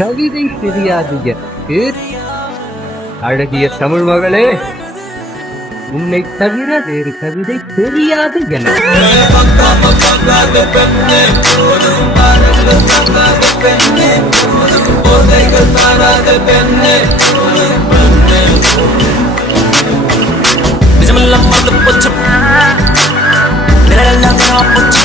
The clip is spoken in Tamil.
கவிதை தெரியாது எனக்கு. அழகிய தமிழ் மகளே, உன்னை தவிர வேறு கவிதை தெரியாது எனக்கு. நிஜமெல்லாம் மறந்து போச்சு, நிழலெல்லாம் காணாம போச்சு.